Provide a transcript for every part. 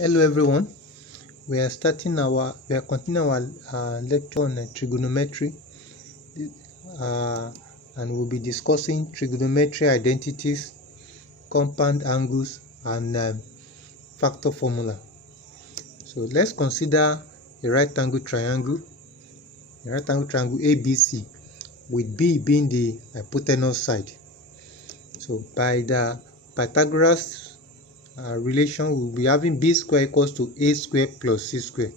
Hello everyone. We are continuing our lecture on trigonometry, and we'll be discussing trigonometry identities, compound angles, and factor formula. So let's consider a right angle triangle ABC, with B being the hypotenuse side. So by the Pythagoras relation, we'll be having B square equals to A square plus C square.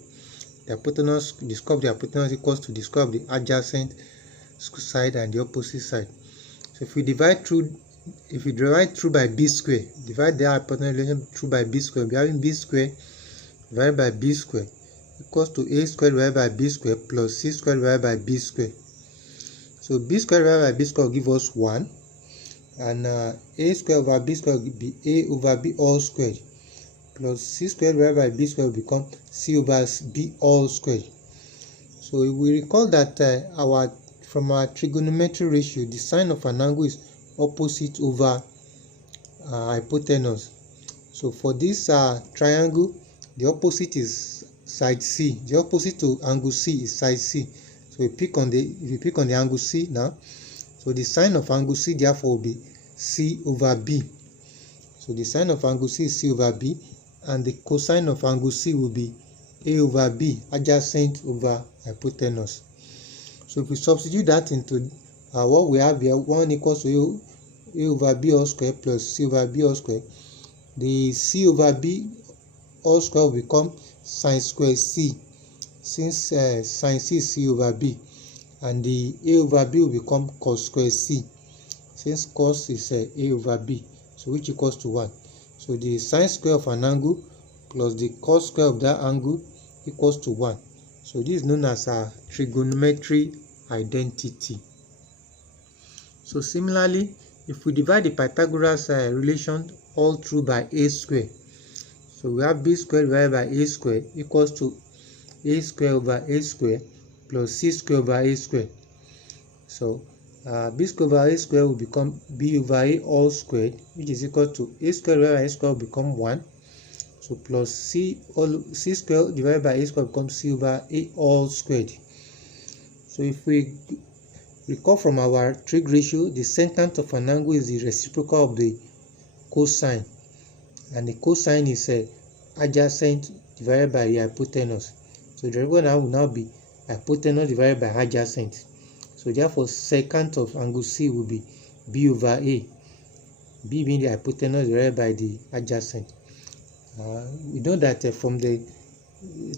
The hypotenuse, the square of the hypotenuse equals to the square of the adjacent side and the opposite side. So if we divide through by B square, divide the hypotenuse relation through by B square, we'll be having B square divided by B square equals to A square divided by B square plus C square divided by B square. So B square divided by B square will give us 1. And A square over B square will be A over B all squared, plus C square divided by B square will become C over B all squared. So we recall that from our trigonometry ratio, the sine of an angle is opposite over hypotenuse. So for this triangle, the opposite is side C. The opposite to angle C is side C. So if you pick on the angle C now, so the sine of angle C therefore will be C over B. So the sine of angle C is C over B, and the cosine of angle C will be A over B, adjacent over hypotenuse. So if we substitute that into what we have here, 1 equals to A over B all square plus C over B all square, the C over B all square will become sine square C, since sine C is C over B, and the A over B will become cos square C, since cos is A over B, so which equals to 1. So the sine square of an angle plus the cos square of that angle equals to 1. So this is known as a trigonometry identity. So similarly, if we divide the Pythagoras relation all through by A square, so we have B square divided by A square equals to A square over A square plus C square over A square. So B square over A square will become B over A all squared, which is equal to A square divided by A square will become 1. So plus C square divided by A square becomes C over A all squared. So if we recall from our trig ratio, the secant of an angle is the reciprocal of the cosine, and the cosine is adjacent divided by the hypotenuse. So the reciprocal will now be hypotenuse divided by adjacent. So therefore secant of angle C will be B over A, B being the hypotenuse divided by the adjacent. We know that from the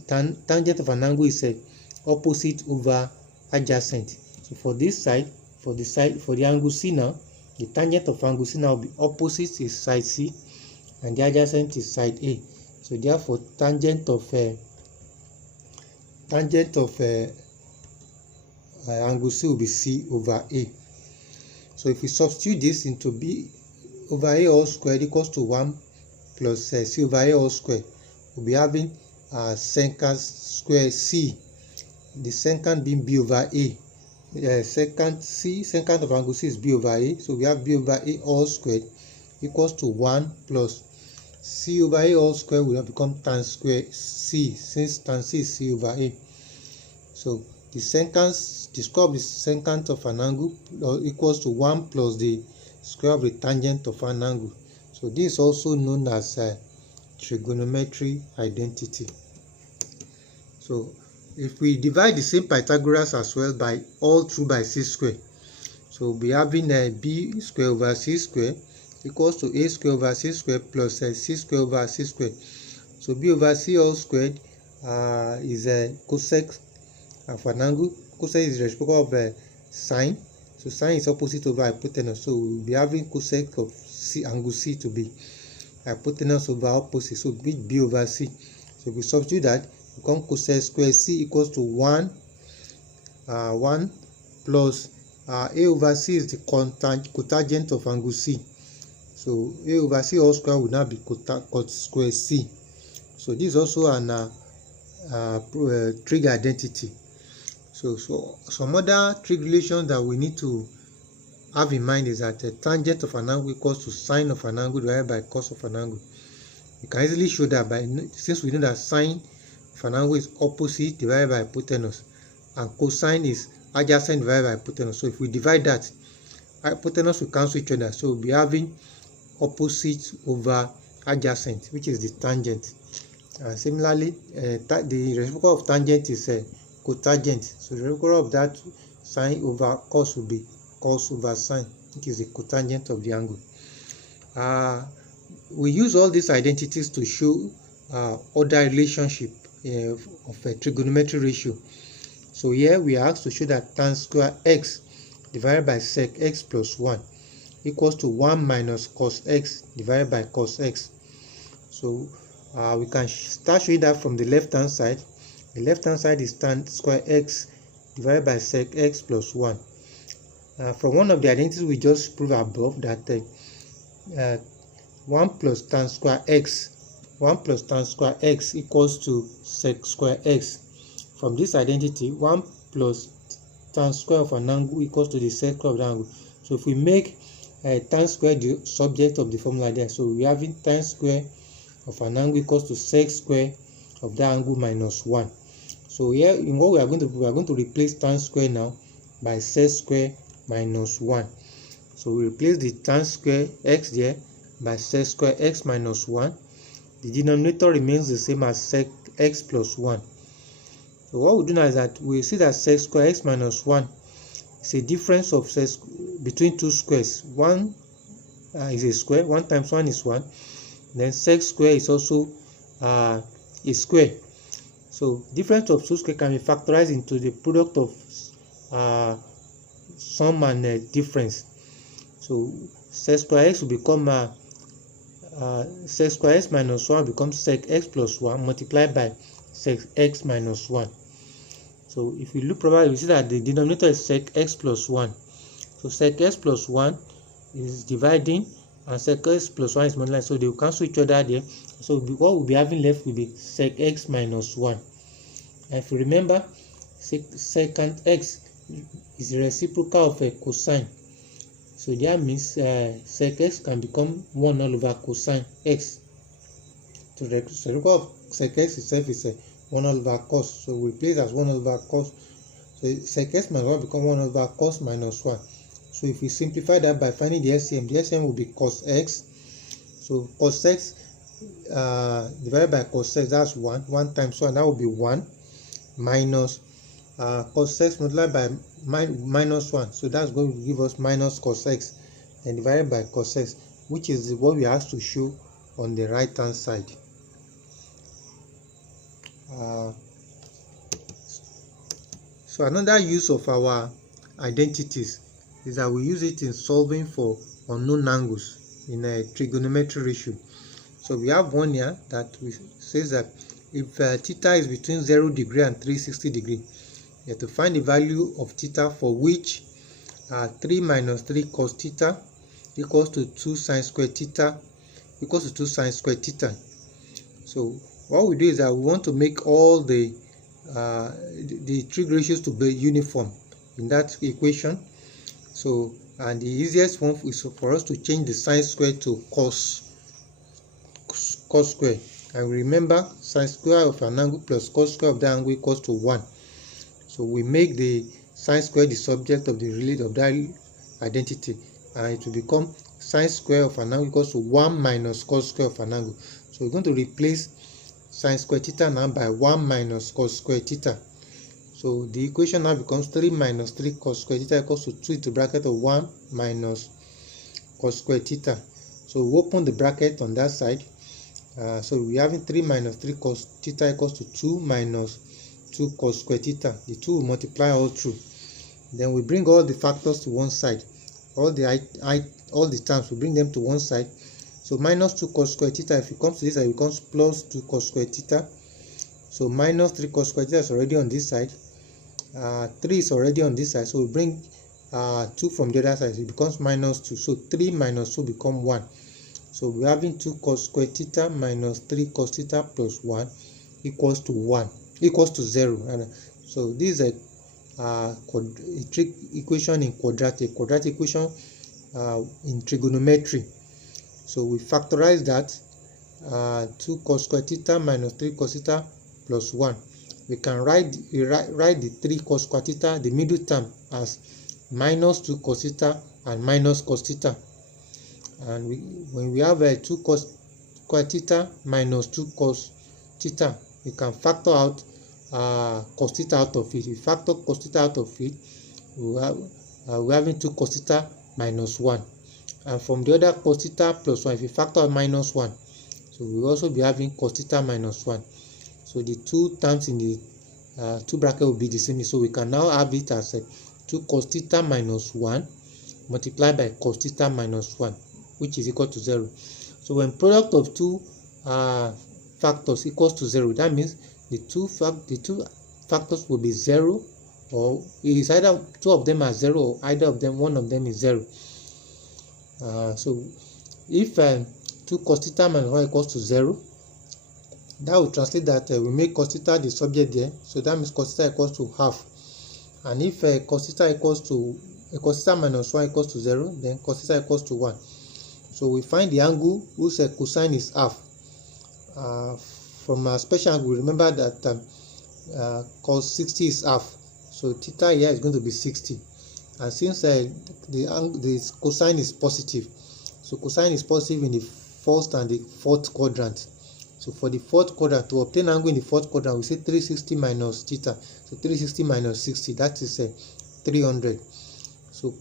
tangent of an angle is opposite over adjacent. So for this side, for the angle C now, the tangent of angle C now will be opposite is side C, and the adjacent is side A. So therefore tangent of angle C will be C over A. So if we substitute this into B over A all squared equals to 1 plus C over A all squared, we'll be having secant square C, the secant being B over A. Secant of angle C is B over A, so we have B over A all squared equals to 1 plus C over A all squared will have become tan square C, since tan C is C over A. So the square of the secant of an angle equals to 1 plus the square of the tangent of an angle. So this is also known as trigonometry identity. So if we divide the same Pythagoras as well by all through by C square, so we'll be having B square over C square equals to A square over C square plus C square over C square. So B over C all squared is cosec of an angle. Cosec is the reciprocal of sine, so sine is opposite over hypotenuse, so we'll be having cosec of angle C to be hypotenuse over opposite, so B over C. So if we substitute that, become cosec square C equals to 1 plus A over C is the cotangent of angle C, so A over C all square will now be cot square C. So this is also an trig identity. So some other trig relations that we need to have in mind is that the tangent of an angle equals to sine of an angle divided by cos of an angle. You can easily show that by, since we know that sine of an angle is opposite divided by hypotenuse, and cosine is adjacent divided by hypotenuse. So if we divide that, hypotenuse will cancel each other. So we'll be having opposite over adjacent, which is the tangent. Similarly, the reciprocal of tangent is cotangent. So the reciprocal of that sine over cos will be cos over sine, which is the cotangent of the angle. We use all these identities to show other relationship of a trigonometric ratio. So here we are asked to show that tan square x divided by sec x plus 1 equals to 1 minus cos x divided by cos x. So we can start showing that from the left hand side. The left hand side is tan square x divided by sec x plus 1. From one of the identities we just proved above, that 1 plus tan square x equals to sec square x. From this identity, 1 plus tan square of an angle equals to the sec square of the angle. So if we make tan square the subject of the formula there, so we are having tan square of an angle equals to sec square of the angle minus 1. So here, in what we are going to do, we are going to replace tan square now by sec square minus 1. So we replace the tan square x there by sec square x minus 1. The denominator remains the same as sec x plus 1. So what we do now is that we see that sec square x minus 1 is a difference of between two squares. 1 is a square, 1 times 1 is 1. Then sec square is also a square. So difference of two squares can be factorized into the product of sum and difference. So sec square x will become sec square x minus 1 becomes sec x plus 1 multiplied by sec x minus 1. So if we look properly, we see that the denominator is sec x plus 1. So sec x plus 1 is dividing and sec x plus 1 is multiplying. So they will cancel each other there. So what we'll be having left will be sec x minus 1. And if you remember, secant x is the reciprocal of a cosine. So that means sec x can become 1 all over cosine x. So the reciprocal of sec x itself is 1 over cos. So we replace as 1 over cos. So sec x minus 1 become 1 over cos minus 1. So if we simplify that by finding the LCM will be cos x. So cos x divided by cos x, that's 1. 1 times 1, that will be 1. Minus cos x multiplied by minus 1. So that's going to give us minus cos x. And divided by cos x, which is what we have to show on the right hand side. So another use of our identities is that we use it in solving for unknown angles in a trigonometric ratio. So we have one here that says that if theta is between 0 degree and 360 degree, you have to find the value of theta for which 3 minus 3 cos theta equals to 2 sine square theta equals to 2 sine square theta. So what we do is that we want to make all the trig ratios to be uniform in that equation. So, and the easiest one is for us to change the sine square to cos square. And remember, sine square of an angle plus cos square of the angle equals to 1. So we make the sine square the subject of the relation of that identity, and it will become sine square of an angle equals to 1 minus cos square of an angle. So we're going to replace sine square theta now by 1 minus cos square theta. So the equation now becomes 3 minus 3 cos square theta equals to 2 into bracket of 1 minus cos square theta. So we open the bracket on that side. So we're having 3 minus 3 cos theta equals to 2 minus 2 cos square theta. The 2 will multiply all through. Then we bring all the factors to one side. All the terms, we bring them to one side. So minus 2 cos square theta, if it comes to this side, it becomes plus 2 cos square theta. So minus 3 cos square theta is already on this side. 3 is already on this side. So we bring 2 from the other side. So it becomes minus 2. So 3 minus 2 become 1. So we're having 2 cos square theta minus 3 cos theta plus 1 equals to 1. Equals to 0. So this is a trig equation in quadratic equation in trigonometry. So we factorize that 2 cos square theta minus 3 cos theta plus 1. We can write the 3 cos square theta, the middle term, as minus 2 cos theta and minus cos theta. And when we have 2 cos square theta minus 2 cos theta, we can factor out cos theta out of it. If we factor cos theta out of it, we're having 2 cos theta minus 1. And from the other cos theta plus 1, if we factor out minus 1, so we'll also be having cos theta minus 1. So the two terms in the two brackets will be the same. So we can now have it as 2 cos theta minus 1 multiplied by cos theta minus 1, which is equal to 0. So when product of two factors equals to 0, that means the two factors will be 0, or it is either two of them are 0 or either of them, one of them is 0. So if 2 cos theta minus 1 equals to 0, that will translate that we make cos theta the subject there, so that means cos theta equals to half. And if cos theta minus 1 equals to 0, then cos theta equals to 1. So we find the angle whose cosine is half. From a special angle, remember that cos 60 is half, so theta here is going to be 60. And since the cosine is positive, so cosine is positive in the first and the fourth quadrant. So for the fourth quadrant, to obtain angle in the fourth quadrant, we say 360 minus theta. So 360 minus 60, that is 300. So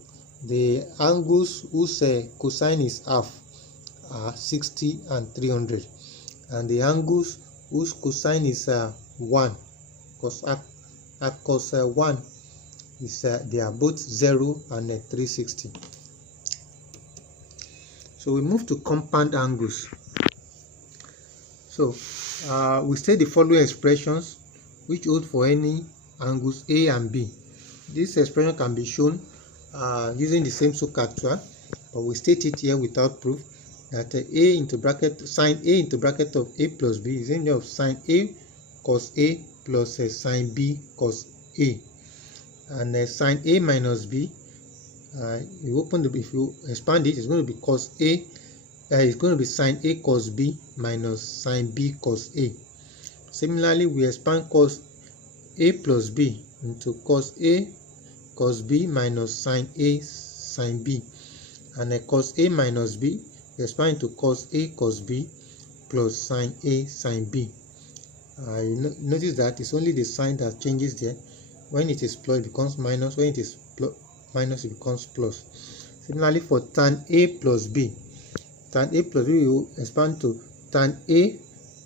the angles whose cosine is half are 60 and 300. And the angles whose cosine is 1, cos 1 is they are both 0 and 360. So we move to compound angles. So we state the following expressions which hold for any angles A and B. This expression can be shown using the same SOHCAHTOA, but we state it here without proof, that A into bracket sine A into bracket of A plus B is in of sine A cos A plus sine B cos A. And sine A minus B, if you expand it, it's going to be cos A. It's going to be sine A cos B minus sine B cos A. Similarly, we expand cos A plus B into cos A cos B minus sine A sine B. And cos A minus B, we expand into cos A cos B plus sine A sine B. Notice that it's only the sign that changes there. When it is plus, it becomes minus. When it is minus, it becomes plus. Similarly, for tan A plus B, tan A plus B will expand to tan A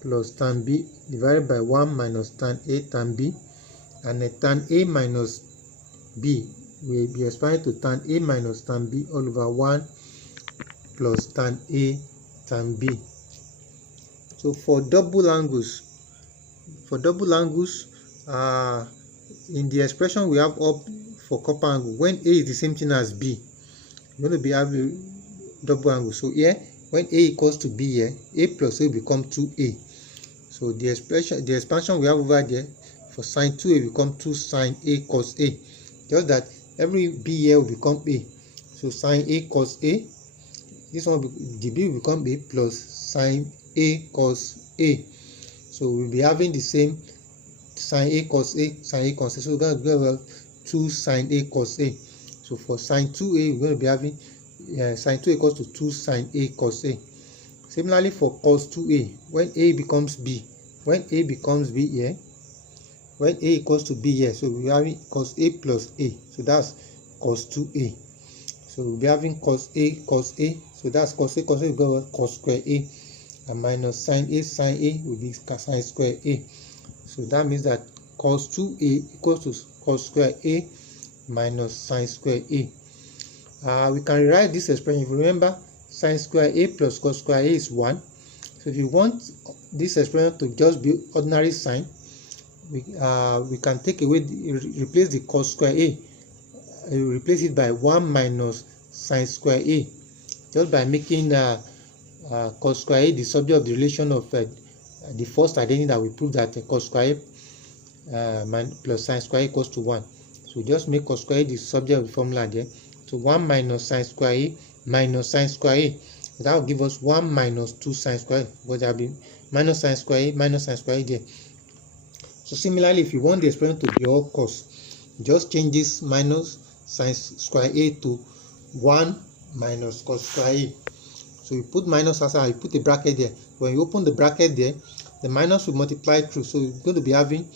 plus tan B divided by 1 minus tan A tan B. And tan A minus B will be expanded to tan A minus tan B all over 1 plus tan A tan B. So for double angles, in the expression we have up for copper angle, when A is the same thing as B, you're going to be having double angle. So here, when A equals to B here, A plus A will become 2A. So the expansion we have over there for sine 2A will become 2 sine A cos A. Just that every B here will become A. So sine A cos A, this one the B will become A plus sine A cos A. So we'll be having the same sine A cos A, sine A cos A. So we're going to have 2 sine A cos A. So for sine 2A, we're going to be having sine 2A equals to 2 sine A cos A. Similarly for cos 2A, when A becomes B, when A becomes B here, when A equals to B here, so we're having cos A plus A. So that's cos 2A. So we'll be having cos A cos A. So that's cos A cos A will go cos square A. And minus sine A will be sine square A. So that means that cos 2A equals to cos square A minus sine square A. We can rewrite this expression. If you remember, sine square A plus cos square A is 1. So if you want this expression to just be ordinary sine, we can take away, replace the cos square A, replace it by 1 minus sine square A, just by making cos square A the subject of the relation of the first identity that we proved, that cos square A plus sine square A equals to 1. So just make cos square A the subject of the formula there. So 1 minus sine square A minus sine square A. That will give us 1 minus 2 sine square a, but there will be minus sine square a, minus sine square a there. So similarly, if you want the expression to be all cos, just change this minus sine square a to 1 minus cos square a. So you put minus outside, you put a bracket there. When you open the bracket there, the minus will multiply through. So you're going to be having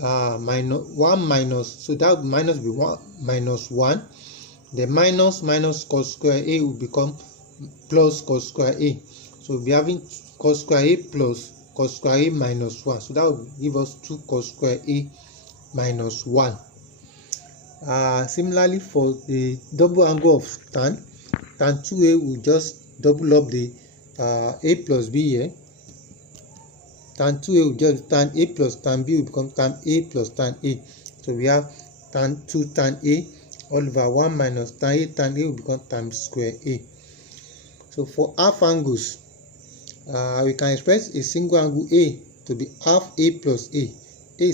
minus 1 minus, so that minus will be 1 minus 1. The minus cos square a will become plus cos square a. So we'll be having cos square a plus cos square a minus 1. So that will give us 2 cos square a minus 1. Similarly, for the double angle of tan 2a will just double up the a plus b here. Tan 2a will just tan a plus tan b will become tan a plus tan a. So we have tan 2 tan a all over 1 minus tan a will become tan square a. So for half angles, we can express a single angle a to be half a plus a. A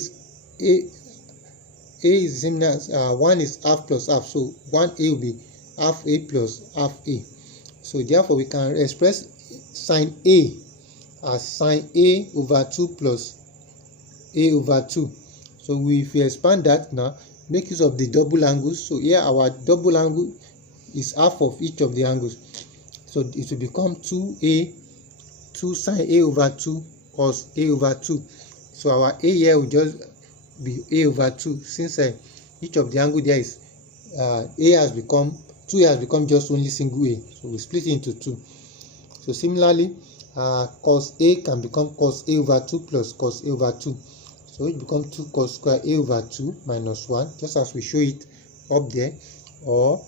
is similar as 1 is half plus half, so 1a will be half a plus half a. So therefore we can express sine a as sine a over 2 plus a over 2. So if we expand that now, make use of the double angles. So here our double angle is half of each of the angles. So it will become 2 sine a over 2 cos a over 2. So our a here will just be a over 2, since each of the angle there is 2 has become just only single a. So we split it into 2. So similarly, cos a can become cos a over 2 plus cos a over 2. So it becomes 2 cos square a over 2 minus 1, just as we show it up there, or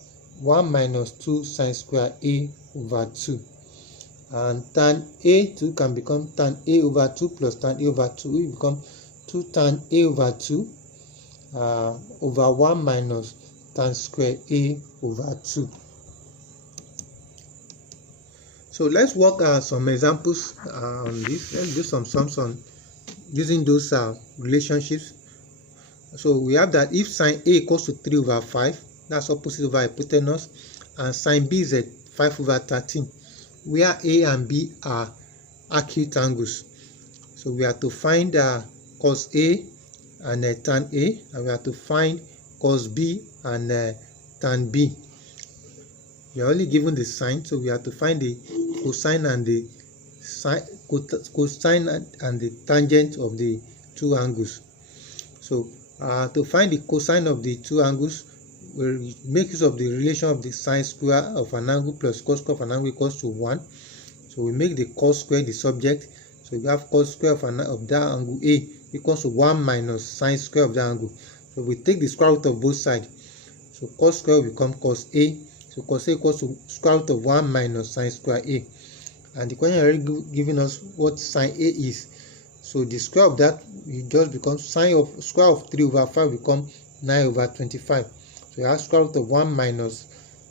1 minus 2 sine square a over 2. And tan a2 can become tan a over 2 plus tan a over 2. It will become 2 tan a over 2 over 1 minus tan square a over 2. So let's work some examples on this. Let's do some sums on using those relationships. So we have that if sine a equals to 3 over 5, that's opposite over hypotenuse, and sine b is at 5 over 13, where a and b are acute angles. So we have to find cos a and tan a, and we have to find cos b and tan b. We are only given the sine, so we have to find the cosine and the tangent of the two angles. So to find the cosine of the two angles, we'll make use of the relation of the sine square of an angle plus cos square of an angle equals to 1. So we make the cos square the subject. So we have cos square of that angle a equals to 1 minus sine square of the angle. So we take the square root of both sides. So cos square will become cos a. So cos a equals to square root of 1 minus sine square a. And the question already giving us what sine a is. So the square of that will just become square of 3 over 5 become 9 over 25. So we have square root of 1 minus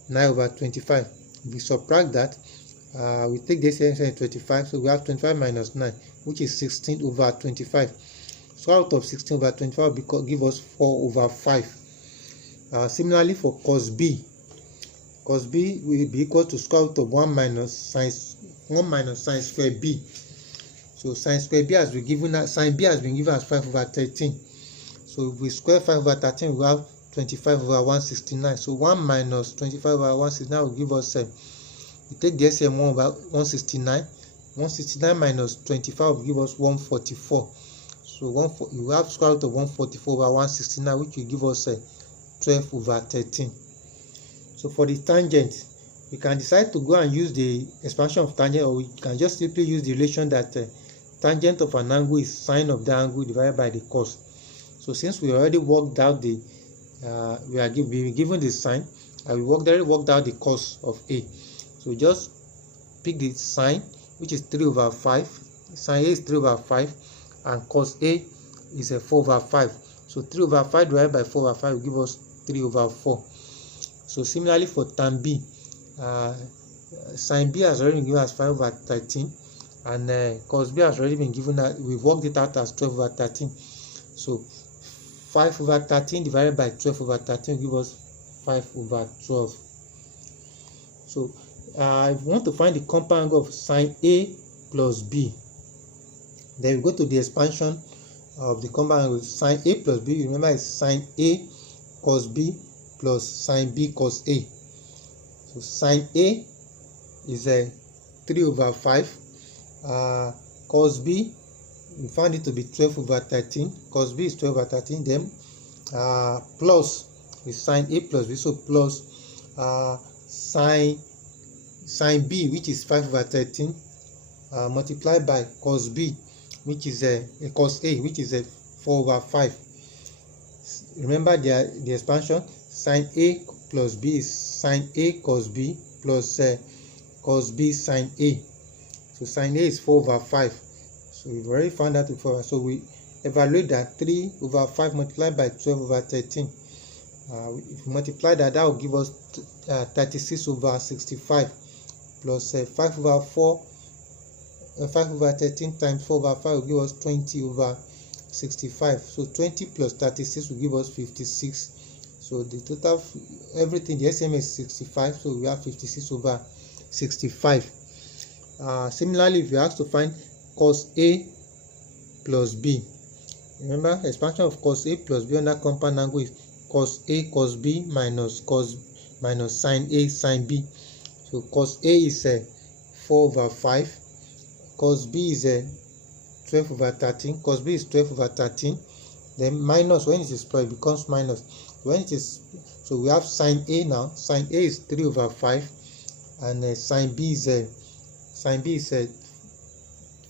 9 over 25. If we subtract that, we take this here 25, so we have 25 minus 9, which is 16 over 25. Square root of 16 over 25 will give us 4 over 5. Similarly for cos b will be equal to square root of 1 minus sine square b. So sine square b has been given as 5 over 13. So if we square 5 over 13, we have 25 over 169. So 1 minus 25 over 169 will give us we take the SCM 1 over 169. 169 minus 25 will give us 144. So you have square root of 144 over 169, which will give us 12 over 13. So for the tangent, we can decide to go and use the expansion of tangent, or we can just simply use the relation that tangent of an angle is sine of the angle divided by the cos. So since we already worked out the we were given the sine, and we already worked out the cos of a. So just pick the sine, which is 3 over 5. Sine a is 3 over 5, and cos a is 4 over 5. So 3 over 5 divided by 4 over 5 will give us 3 over 4. So similarly for tan b, sine b has already been given as 5 over 13, and cos b has already been given that we worked it out as 12 over 13. So 5 over 13 divided by 12 over 13 will give us 5 over 12. So if we want to find the compound angle of sine A plus B, then we go to the expansion of the compound angle sine A plus B. Remember, it's sine A cos B plus sine B cos A. So sine A is 3/5. Cos B, we found it to be 12/13. Cos B is 12/13. Then plus is sine A plus B, so plus sine B, which is 5/13, multiplied by cos B, which is cos A, which is 4/5. Remember the expansion. Sine A plus B is sine A cos B plus cos B sine A. So sine A is 4/5. So we've already found that before. So we evaluate that 3/5 multiplied by 12/13. If we multiply that, that will give us 36/65 plus 5/4. 5/13 times 4/5 will give us 20/65. So 20 plus 36 will give us 56. So the total, everything, the SM is 65. So we have 56/65. Similarly, if you ask to find cos A plus B, remember expansion of cos A plus B under compound angle is cos A cos B minus sine A sine B. So cos A is 4/5. Cos B is 12/13. Cos B is 12/13. Then minus, when it is plus, it becomes minus. When it is, so we have sine A now. Sine A is 3/5, and sine B is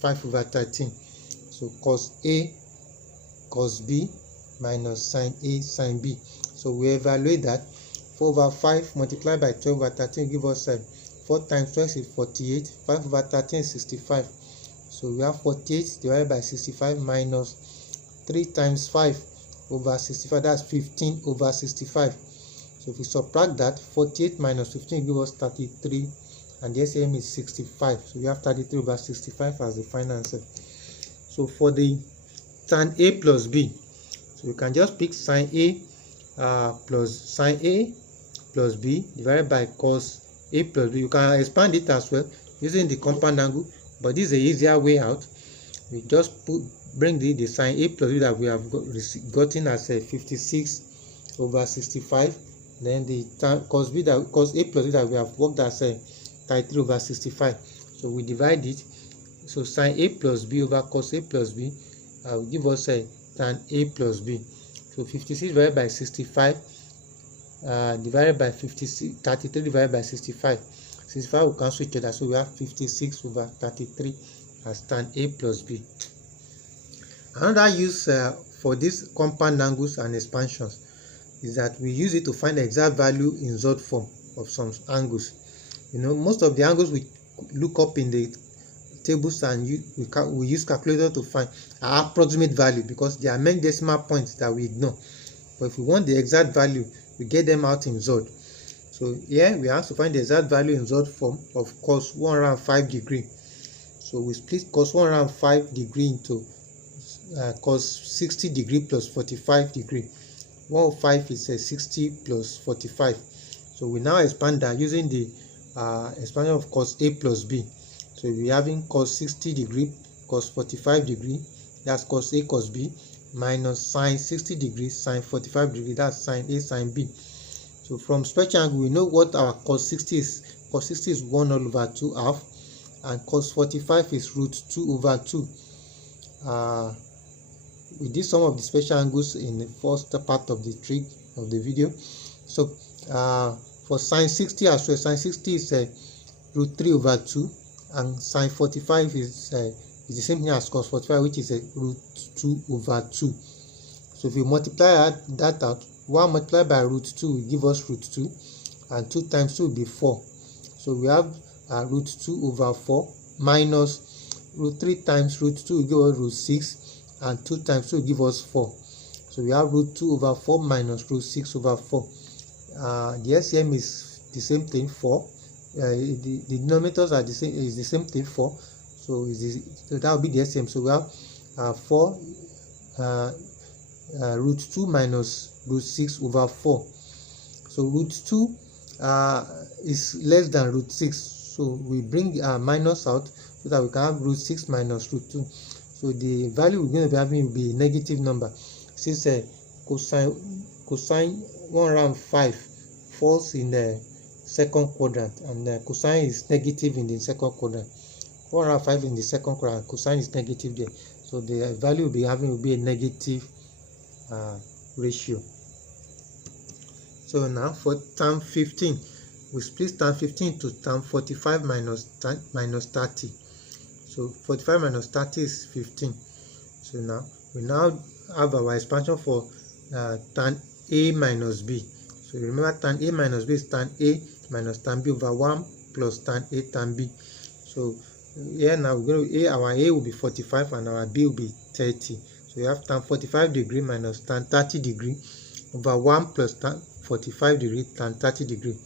5/13. So cos A cos B minus sine A sine B. So we evaluate that. 4/5 multiplied by 12/13 give us 4 times 12 is 48. 5/13 is 65. So we have 48 divided by 65 minus 3 times 5/65. That's 15/65. So if we subtract that, 48 minus 15 give us 33, and the SAM is 65. So we have 33/65 as the final answer. So for the tan A plus B, so we can just pick sine A plus B divided by cos A plus B. You can expand it as well using the compound angle, but this is the easier way out. We just bring the sine A plus B that we have gotten as 56/65. Then the cos A plus B that we have worked as 33/65. So we divide it. So sine A plus B over cos A plus B will give us tan A plus B. So 56 divided by 65 divided by 33 divided by 65. 65 will cancel each other, so we have 56/33 as tan A plus B. Another use for these compound angles and expansions is that we use it to find the exact value in Z form of some angles. You know, most of the angles we look up in the tables and we use calculator to find our approximate value, because there are many decimal points that we ignore. But if we want the exact value, we get them out in Z. So here we have to find the exact value in Z form of cos 105 degree. So we split cos 105 degree into cos 60 degree plus 45 degree. 105 is 60 plus 45. So we now expand that using the expansion of cos A plus B. So we're having cos 60 degree cos 45 degree, that's cos A cos B, minus sine 60 degree sine 45 degree, that's sine A sine B. So from stretch angle, we know what our cos 60 is. Cos 60 is 1/2 half, and cos 45 is √2/2. We did some of the special angles in the first part of the trig of the video. So for sine 60 as well, sine 60 is √3/2, and sine 45 is the same thing as cos 45, which is √2/2. So if we multiply that out, 1 multiplied by √2 will give us √2, and 2 times 2 will be 4. So we have √2/4 minus √3 times √2 will give us √6, and 2 times 2 will give us 4. So we have √2/4 minus √6/4. The SCM is the same thing, 4. The denominators are the same thing, 4. So that will be the SCM. So we have 4 √2 minus √6/4. So √2 is less than √6. So we bring minus out so that we can have root 6 minus root 2. So the value we're going to be having will be a negative number, since cosine 105 falls in the second quadrant, and cosine is negative in the second quadrant. 105 in the second quadrant, cosine is negative there. So the value we'll be having will be a negative ratio. So now for term 15, we split term 15 to term 45 minus 30. So 45 minus 30 is 15. So now we have our expansion for tan A minus B. So remember, tan A minus B is tan A minus tan B over 1 plus tan A tan B. So here now we're going to our A will be 45 and our B will be 30. So we have tan 45 degree minus tan 30 degree over 1 plus tan 45 degree tan 30 degree.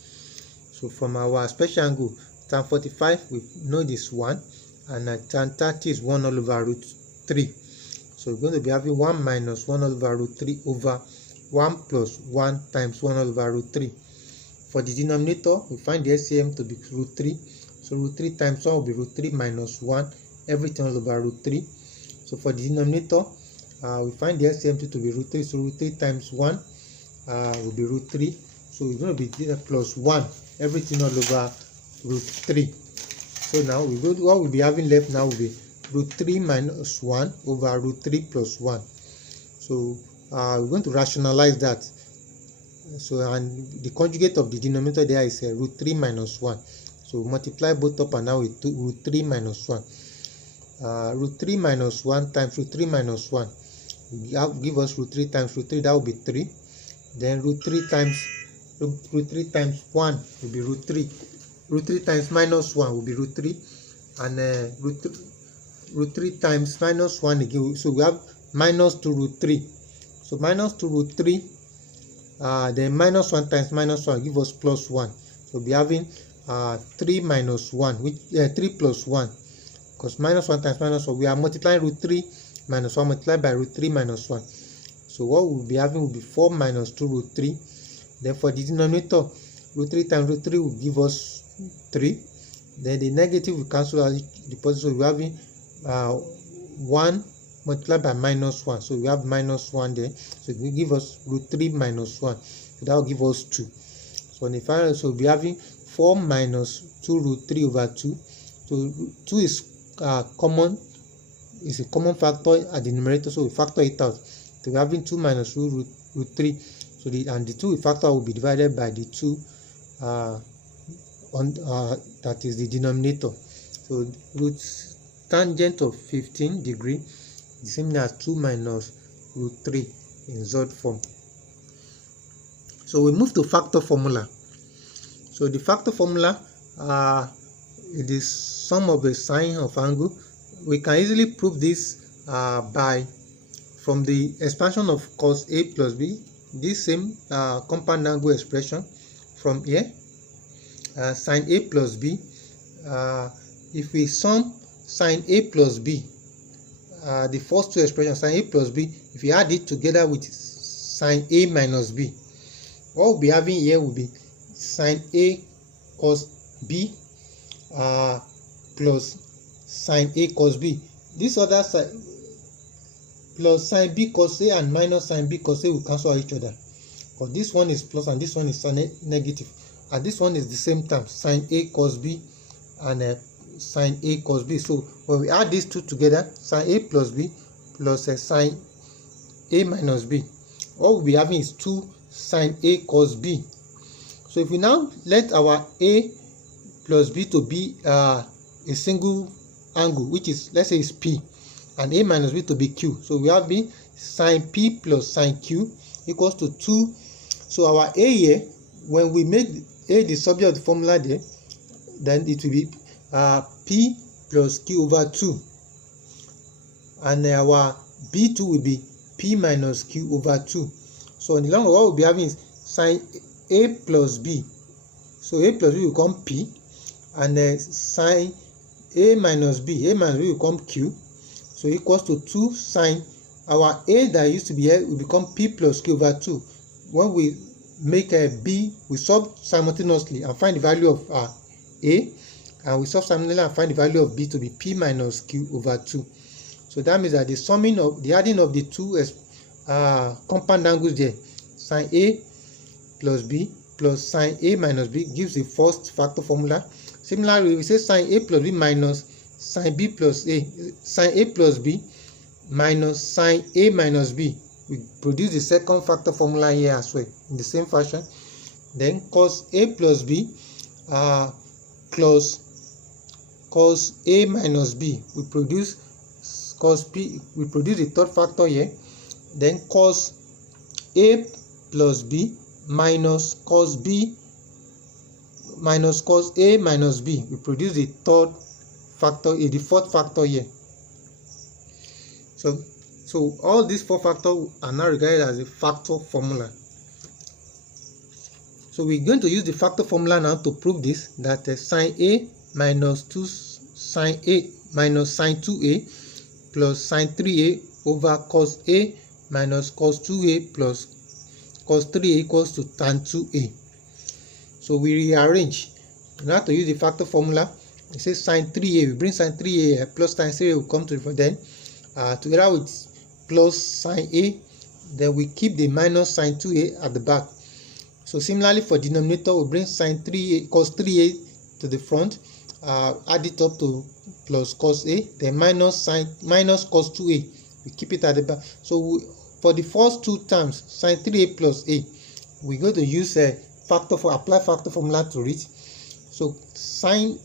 So from our special angle, tan 45 we know this 1, and tan 30 is 1 all over root 3. So we're going to be having 1 minus 1 all over root 3 over 1 plus 1 times 1 all over root 3. For the denominator, we find the LCM to be root 3. So root 3 times 1 will be root 3 minus 1, everything all over root 3. So for the denominator, we find the LCM to be root 3. So root 3 times 1 will be root 3. So we're going to be plus 1, everything all over root 3. So now what we'll be having left now will be root 3 minus 1 over root 3 plus 1. So we're going to rationalize that. So, and the conjugate of the denominator there is root 3 minus 1. So multiply both up and now with root 3 minus 1. Root 3 minus 1 times root 3 minus 1 give us root 3 times root 3, that will be 3. Then root 3 times 1 will be root 3. Root 3 times minus 1 will be root 3. And root 3 times minus 1 again. So we have minus 2 root 3. So minus 2 root 3, then minus 1 times minus 1 give us plus 1. So we'll be having 3 minus 1, which 3 plus 1. Because minus 1 times minus 1, we are multiplying root 3 minus 1 multiplied by root 3 minus 1. So what we'll be having will be 4 minus 2 root 3. Then for the denominator, root 3 times root 3 will give us 3. Then the negative will cancel out the positive. So we're having 1 multiplied by minus 1. So we have minus 1 there. So it will give us root 3 minus 1. So that will give us 2. So in the final, so we'll be having 4 minus 2 root 3 over 2. So 2 is common. It's a common factor at the numerator. So we factor it out. So we're having 2 minus root 3. So the 2 factor will be divided by the 2 that is the denominator. So root tangent of 15 degree is the same as 2 minus root 3 in Z form. So we move to factor formula. So the factor formula it is sum of the sine of angle. We can easily prove this from the expansion of cos A plus B, this same compound angle expression from here, sine A plus B. If we sum sine A plus B, the first two expressions, sine A plus B, if we add it together with sine A minus B, what we'll be having here will be sine A cos B plus sine A cos B. This other side plus sine B cos A and minus sine B cos A will cancel each other. But this one is plus and this one is negative. And this one is the same term, sine A cos B and sine A cos B. So when we add these two together, sine A plus B plus sine A minus B, what we'll be having is 2 sine A cos B. So if we now let our A plus B to be a single angle, which is, let's say, is P, and A minus B to be Q. So we have B sine P plus sine Q equals to 2. So our A here, when we make A the subject of the formula there, then it will be P plus Q over 2. And our B2 will be P minus Q over 2. So in the long run, what we'll be having is sine A plus B. So A plus B will become P, and sine A minus B will become Q. So equals to 2 sine our A that used to be here will become P plus Q over 2. When we make a B, we solve simultaneously and find the value of A. and we solve simultaneously and find the value of b to be p minus q over 2. So that means that the adding of the two compound angles there, sine a plus b plus sine a minus b, gives the first factor formula. Similarly, we say sine a plus b minus sine b plus a, sine a plus b minus sine a minus b. We produce the second factor formula here as well in the same fashion. Then cos a plus b plus cos a minus b. We produce cos p. We produce the third factor here. Then cos a plus b minus cos b minus cos a minus b. We produce the third factor, the fourth factor here. So all these four factors are now regarded as a factor formula. So we're going to use the factor formula now to prove this, that sine a minus 2 sine a minus sine 2a plus sine 3a over cos a minus cos 2a plus cos 3a equals to tan 2a. So we rearrange. Now to use the factor formula, it says sine 3a, we bring sine 3a plus sine 3a will come to the front, then together with plus sine a, then we keep the minus sine 2a at the back. So similarly for denominator, we bring sine 3a cos 3a to the front, add it up to plus cos a, then minus cos 2a, we keep it at the back. So for the first two terms, sine 3a plus a, we're going to use a apply factor formula to it. So sine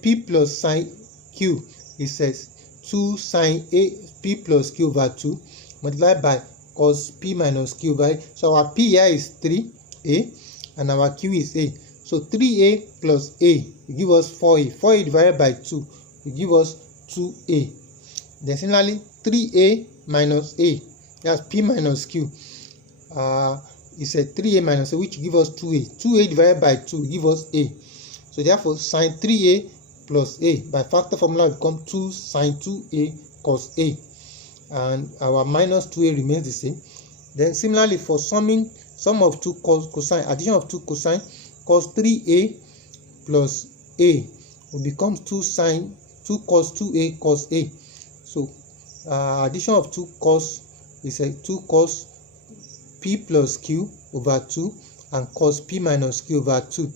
p plus sine q, it says 2 sine a p plus q over 2 multiplied by cos p minus q over a. So our p here is 3a and our q is a. So 3a plus a will give us 4a. 4a divided by 2 will give us 2a. Then similarly 3a minus a, that's p minus q, is a 3a minus a, which give us 2a. 2a divided by 2 will give us a. So therefore sine 3a plus a by factor formula will become 2 sine 2a cos a, and our minus 2a remains the same. Then similarly for sum of two cosine, addition of two cosine, cos 3a plus a will become 2 cos 2a cos a. So addition of two cos is a 2 cos p plus q over 2 and cos p minus q over 2.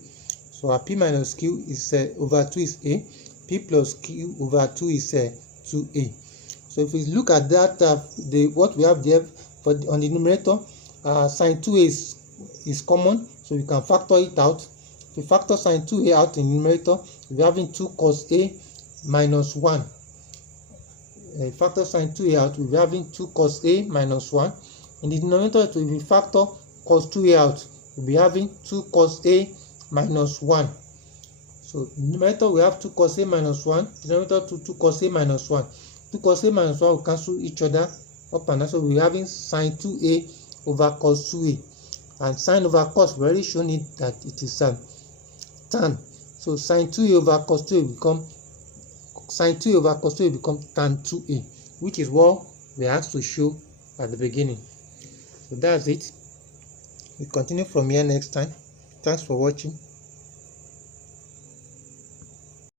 So our p minus q is over 2 is a, p plus q over 2 is 2a. So if we look at that, what we have there on the numerator, sine 2a is common, so we can factor it out. If we factor sine 2a out in the numerator, we're having 2 cos a minus 1. Factor sine 2a out, we're having 2 cos a minus 1. In the denominator, if we factor cos 2a out, we'll be having 2 cos a minus 1. So in the numerator, we have 2 cos a minus 1. Denominator 2 cos a minus 1. 2 cos a minus 1 will cancel each other up and down. So we're having sine 2a over cos 2a. And sine over cos, we already shown it that it is tan. So sine 2a over cos 2a will become sine 2a over cos 2a will become tan 2a, which is what we are asked to show at the beginning. So that's it. We continue from here next time. Thanks for watching.